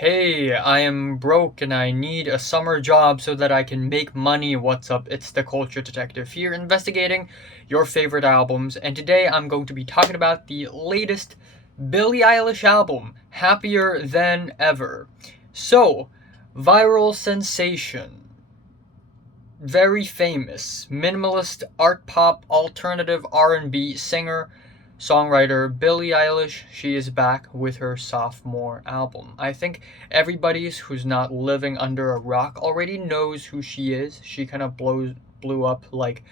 Hey, I am broke and I need a summer job so that I can make money. What's up? It's the Culture Detective here, investigating your favorite albums, and today I'm going to be talking about the latest Billie Eilish album, Happier Than Ever. So, viral sensation, very famous, minimalist art pop alternative R&B singer songwriter Billie Eilish. She is back with her sophomore album. I think everybody who's not living under a rock already knows who she is. She kind of blew up like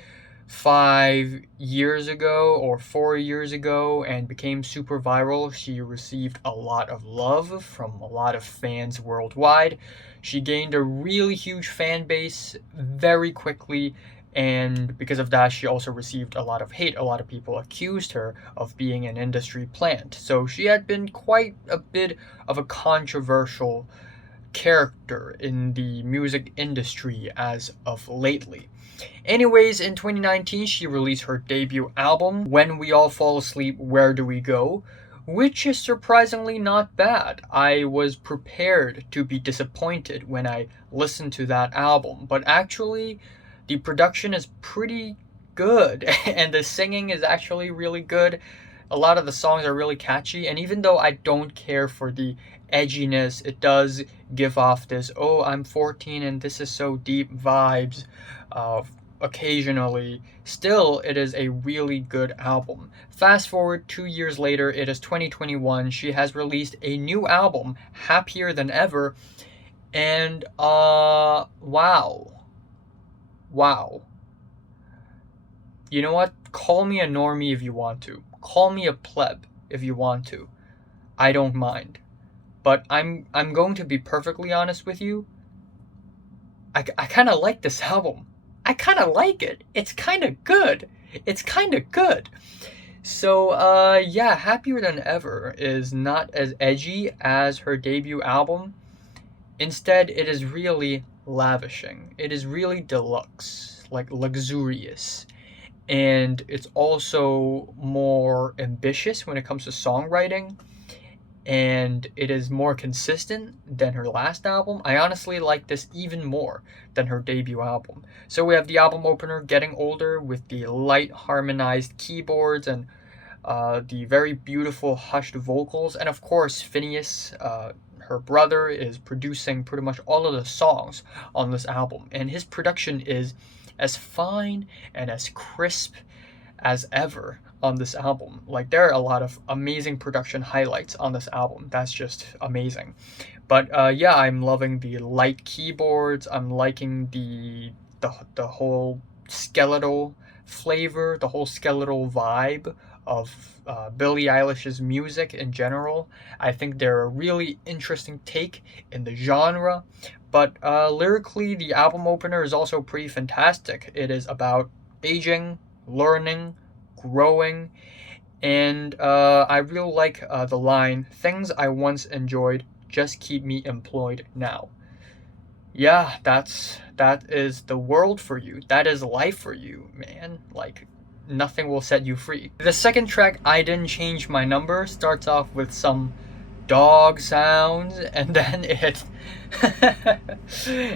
5 years ago or 4 years ago and became super viral. She received a lot of love from a lot of fans worldwide. She gained a really huge fan base very quickly, and because of that, she also received a lot of hate. A lot of people accused her of being an industry plant. So she had been quite a bit of a controversial character in the music industry as of lately. Anyways, in 2019, she released her debut album, When We All Fall Asleep, Where Do We Go?, which is surprisingly not bad. I was prepared to be disappointed when I listened to that album, but actually, the production is pretty good, and the singing is actually really good. A lot of the songs are really catchy, and even though I don't care for the edginess, it does give off this, oh, I'm 14 and this is so deep vibes occasionally. Still, it is a really good album. Fast forward 2 years later, it is 2021. She has released a new album, Happier Than Ever, and wow. Wow. You know what? Call me a normie if you want to. Call me a pleb if you want to. I don't mind. But I'm going to be perfectly honest with you. I kind of like this album. I kind of like it. It's kind of good. It's kind of good. So, yeah, Happier Than Ever is not as edgy as her debut album. Instead, it is really lavishing. It is really deluxe, like luxurious. And it's also more ambitious when it comes to songwriting, and it is more consistent than her last album. I honestly like this even more than her debut album. So we have the album opener, Getting Older, with the light harmonized keyboards and the very beautiful hushed vocals, and of course Phineas, her brother, is producing pretty much all of the songs on this album, and his production is as fine and as crisp as ever on this album. Like, there are a lot of amazing production highlights on this album. That's just amazing. But yeah, I'm loving the light keyboards. I'm liking the whole skeletal flavor, the whole skeletal vibe of Billie Eilish's music in general. I think they're a really interesting take in the genre. But lyrically, the album opener is also pretty fantastic. It is about aging, learning, growing, and I really like the line, "Things I once enjoyed just keep me employed now." Yeah, that is the world for you. That is life for you, man. Like, nothing will set you free. The second track, I Didn't Change My Number, starts off with some dog sounds, and then it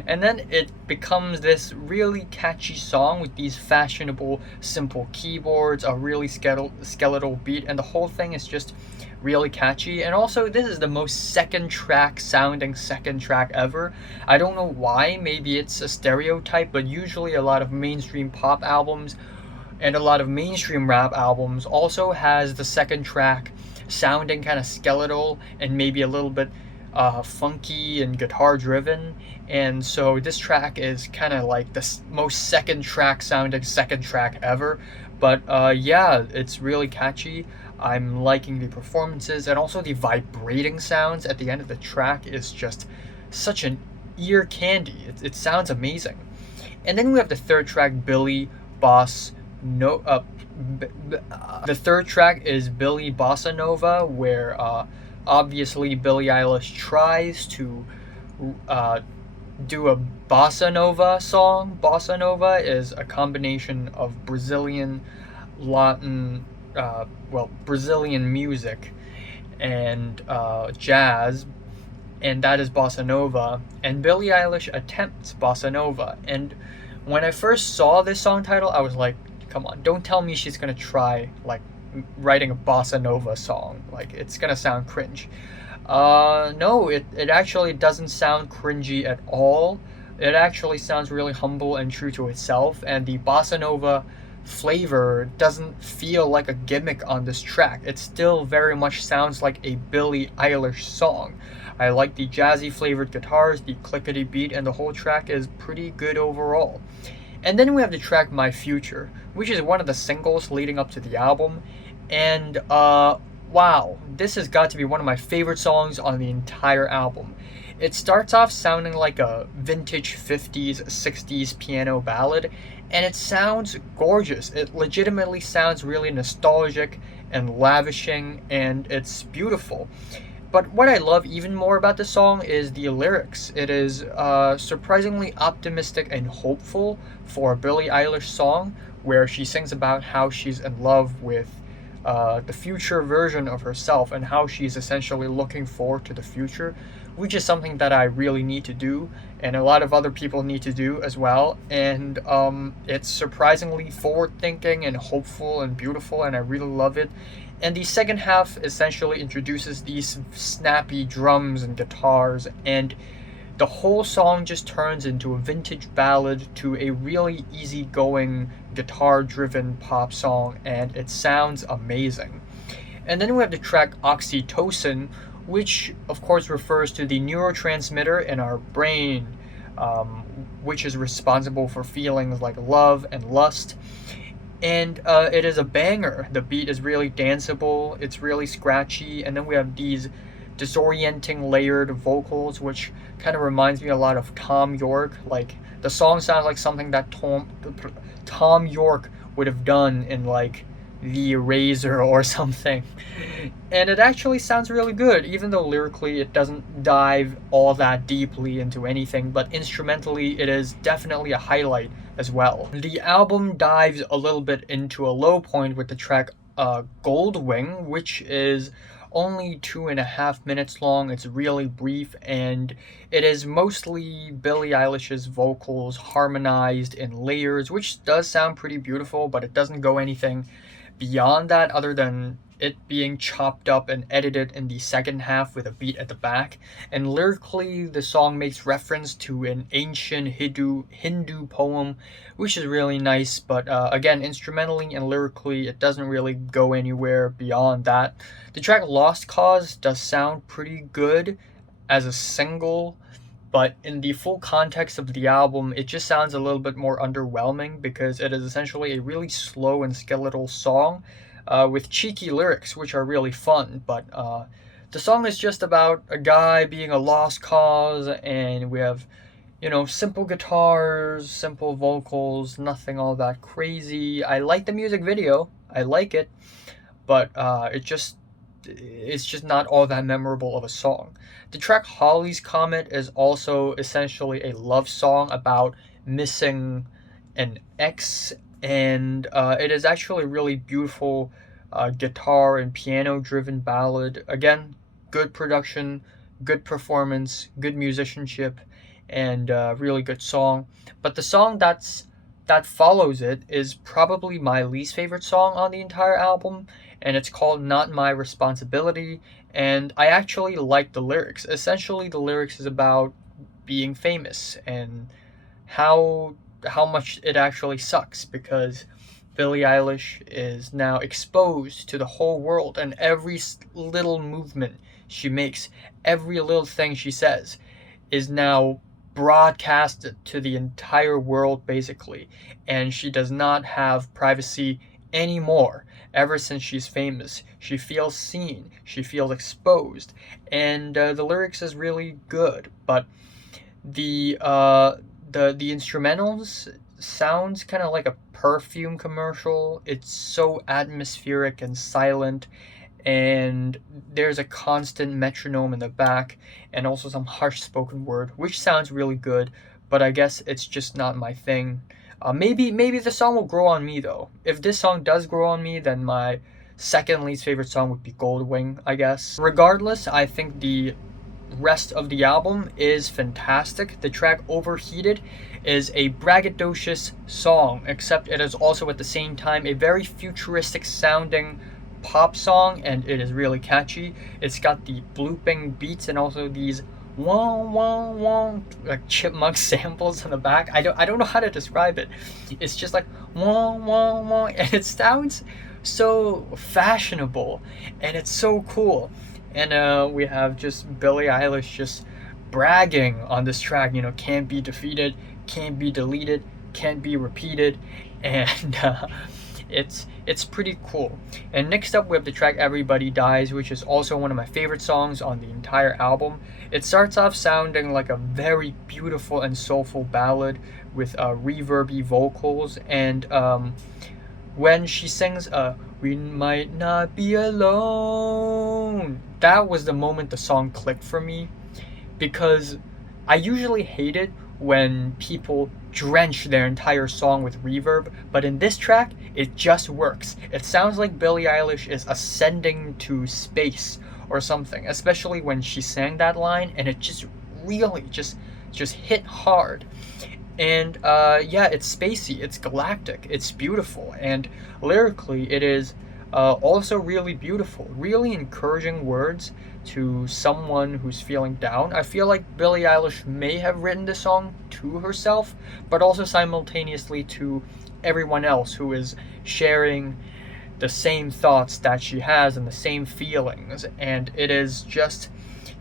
and then it becomes this really catchy song with these fashionable simple keyboards, a really skeletal beat, and the whole thing is just really catchy. And also, this is the most second track sounding second track ever. I don't know why. Maybe it's a stereotype, but usually a lot of mainstream pop albums and a lot of mainstream rap albums also has the second track sounding kind of skeletal and maybe a little bit funky and guitar driven. And so this track is kind of like the most second track sounding second track ever. But yeah, it's really catchy. I'm liking the performances, and also the vibrating sounds at the end of the track is just such an ear candy. It sounds amazing. And then we have the third track, Billy Boss No the third track is Billy Bossa Nova, where obviously Billie Eilish tries to do a bossa nova song. Bossa nova is a combination of Brazilian, Latin, Brazilian music and jazz, and that is Bossa Nova. And Billie Eilish attempts Bossa Nova. And when I first saw this song title, I was like, come on, don't tell me she's gonna try like writing a Bossa Nova song. Like, it's gonna sound cringe. No, it actually doesn't sound cringy at all. It actually sounds really humble and true to itself, and the Bossa Nova flavor doesn't feel like a gimmick on this track. It still very much sounds like a Billie Eilish song. I like the jazzy flavored guitars, the clickety beat, and the whole track is pretty good overall. And then we have the track My Future, which is one of the singles leading up to the album. And wow, this has got to be one of my favorite songs on the entire album. It starts off sounding like a vintage 50s, 60s piano ballad, and it sounds gorgeous. It legitimately sounds really nostalgic and lavishing, and it's beautiful. But what I love even more about the song is the lyrics. It is surprisingly optimistic and hopeful for a Billie Eilish song, where she sings about how she's in love with the future version of herself and how she's essentially looking forward to the future, which is something that I really need to do, and a lot of other people need to do as well. And it's surprisingly forward thinking and hopeful and beautiful, and I really love it. And the second half essentially introduces these snappy drums and guitars, and the whole song just turns into a vintage ballad to a really easygoing guitar-driven pop song, and it sounds amazing. And then we have the track Oxytocin, which of course refers to the neurotransmitter in our brain, which is responsible for feelings like love and lust. And it is a banger. The beat is really danceable, it's really scratchy, and then we have these disorienting layered vocals, which kind of reminds me a lot of Tom York. Like, the song sounds like something that Tom York would have done in like The Eraser or something. And it actually sounds really good, even though lyrically it doesn't dive all that deeply into anything, but instrumentally it is definitely a highlight as well. The album dives a little bit into a low point with the track GOLDWING, which is only 2.5 minutes long. It's really brief, and it is mostly Billie Eilish's vocals harmonized in layers, which does sound pretty beautiful, but it doesn't go anything beyond that other than it being chopped up and edited in the second half with a beat at the back. And lyrically, the song makes reference to an ancient Hindu poem, which is really nice, but again, instrumentally and lyrically, it doesn't really go anywhere beyond that. The track Lost Cause does sound pretty good as a single, but in the full context of the album, it just sounds a little bit more underwhelming because it is essentially a really slow and skeletal song with cheeky lyrics, which are really fun. But the song is just about a guy being a lost cause, and we have, simple guitars, simple vocals, nothing all that crazy. I like the music video, I like it, but it's just not all that memorable of a song. The track Halley's Comet is also essentially a love song about missing an ex, and it is actually a really beautiful guitar and piano driven ballad. Again, good production, good performance, good musicianship, and really good song. But the song that follows it is probably my least favorite song on the entire album, and it's called Not My Responsibility, and I actually like the lyrics. Essentially, the lyrics is about being famous and how much it actually sucks because Billie Eilish is now exposed to the whole world, and every little movement she makes, every little thing she says is now broadcasted to the entire world basically, and she does not have privacy anymore. Ever since she's famous, she feels seen, she feels exposed, and the lyrics is really good, but the instrumentals sounds kind of like a perfume commercial. It's so atmospheric and silent, and there's a constant metronome in the back and also some harsh spoken word, which sounds really good, but I guess it's just not my thing. Maybe the song will grow on me though. If this song does grow on me, then my second least favorite song would be GOLDWING, I guess. Regardless, I think the rest of the album is fantastic. The track Overheated is a braggadocious song, except it is also at the same time a very futuristic sounding pop song, and it is really catchy. It's got the blooping beats and also these wong wong wong like chipmunk samples in the back. I don't know how to describe it. It's just like wong wong wong, and it sounds so fashionable, and it's so cool. And we have just Billie Eilish just bragging on this track. Can't be defeated, can't be deleted, can't be repeated, and it's pretty cool. And next up we have the track Everybody Dies, which is also one of my favorite songs on the entire album. It starts off sounding like a very beautiful and soulful ballad with reverby vocals, and when she sings "We Might Not Be Alone," that was the moment the song clicked for me, because I usually hate it when people drench their entire song with reverb, but in this track, it just works. It sounds like Billie Eilish is ascending to space or something, especially when she sang that line, and it just really just hit hard. And yeah, it's spacey, it's galactic, it's beautiful, and lyrically it is also really beautiful, really encouraging words to someone who's feeling down. I feel like Billie Eilish may have written this song to herself, but also simultaneously to everyone else who is sharing the same thoughts that she has and the same feelings, and it is just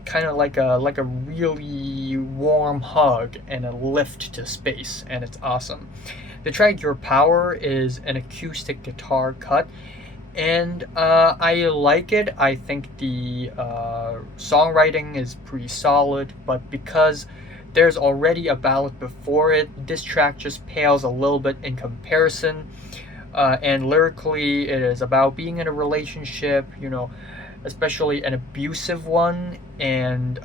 kind of like a really warm hug and a lift to space, and it's awesome. The track Your Power is an acoustic guitar cut, and I like it. I think the songwriting is pretty solid, but because there's already a ballad before it, this track just pales a little bit in comparison. And lyrically, it is about being in a relationship, especially an abusive one, and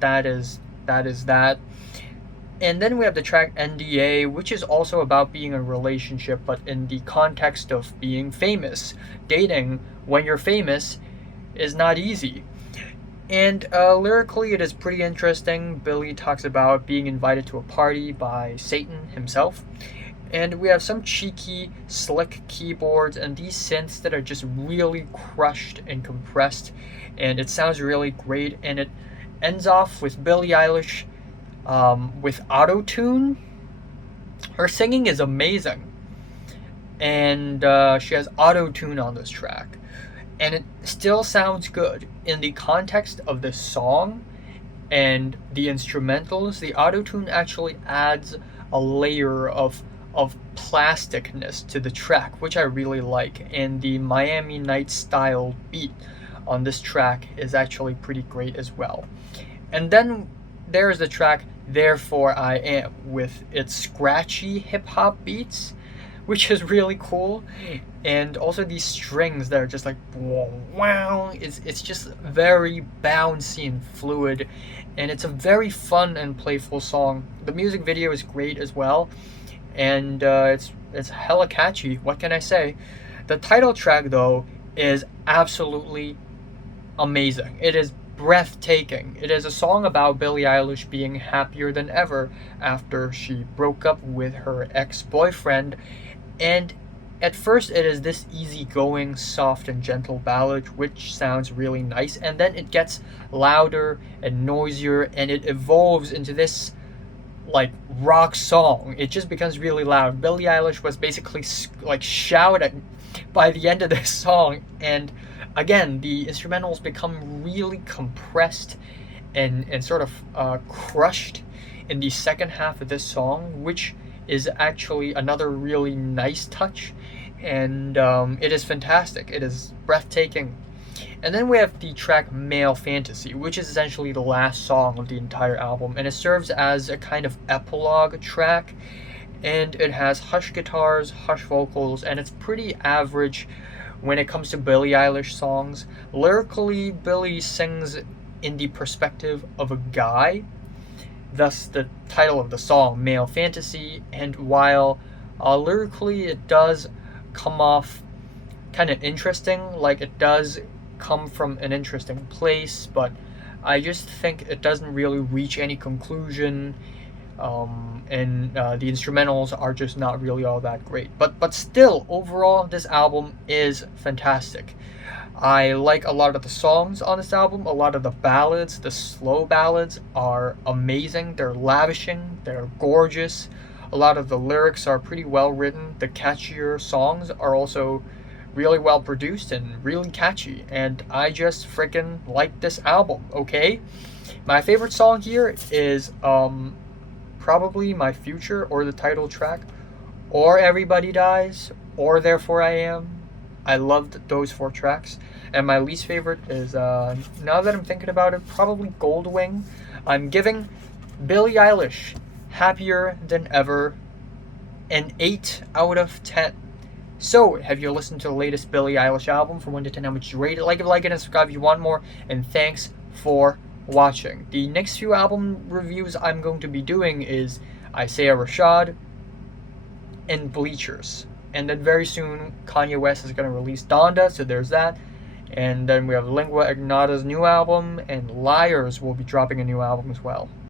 that is that. And then we have the track NDA, which is also about being in a relationship, but in the context of being famous. Dating when you're famous is not easy. And lyrically, it is pretty interesting. Billie talks about being invited to a party by Satan himself. And we have some cheeky, slick keyboards and these synths that are just really crushed and compressed. And it sounds really great. And it ends off with Billie Eilish with auto-tune. Her singing is amazing. And she has auto-tune on this track. And it still sounds good. In the context of the song and the instrumentals, the auto-tune actually adds a layer of plasticness to the track, which I really like. And the Miami Nights style beat on this track is actually pretty great as well. And then there's the track Therefore I Am, with its scratchy hip-hop beats, which is really cool. And also these strings that are just like wow, it's just very bouncy and fluid, and it's a very fun and playful song. The music video is great as well, and it's hella catchy. What can I say? The title track though is absolutely amazing. It is breathtaking. It is a song about Billie Eilish being happier than ever after she broke up with her ex-boyfriend, and at first it is this easygoing, soft and gentle ballad which sounds really nice, and then it gets louder and noisier and it evolves into this like rock song. It just becomes really loud. Billie Eilish was basically like shouting by the end of this song, and again the instrumentals become really compressed and sort of crushed in the second half of this song, which is actually another really nice touch, and it is fantastic. It is breathtaking. And then we have the track Male Fantasy, which is essentially the last song of the entire album, and it serves as a kind of epilogue track, and it has hush guitars, hush vocals, and it's pretty average when it comes to Billie Eilish songs. Lyrically, Billie sings in the perspective of a guy, thus the title of the song, Male Fantasy, and while lyrically it does come off kind of interesting, like it does come from an interesting place, but I just think it doesn't really reach any conclusion, and the instrumentals are just not really all that great. But still, overall, this album is fantastic. I like a lot of the songs on this album. A lot of the ballads, the slow ballads, are amazing. They're lavishing, they're gorgeous. A lot of the lyrics are pretty well written. The catchier songs are also really well produced and really catchy. And I just freaking like this album, okay? My favorite song here is probably My Future, or the title track, or Everybody Dies, or Therefore I Am. I loved those 4 tracks. And my least favorite is, now that I'm thinking about it, probably GOLDWING. I'm giving Billie Eilish, Happier Than Ever, an 8 out of 10. So, have you listened to the latest Billie Eilish album? From 1 to 10, how much you rate it? Like it, and subscribe if you want more. And thanks for watching. The next few album reviews I'm going to be doing is Isaiah Rashad and Bleachers. And then very soon, Kanye West is going to release Donda, so there's that. And then we have Lingua Ignata's new album, and Liars will be dropping a new album as well.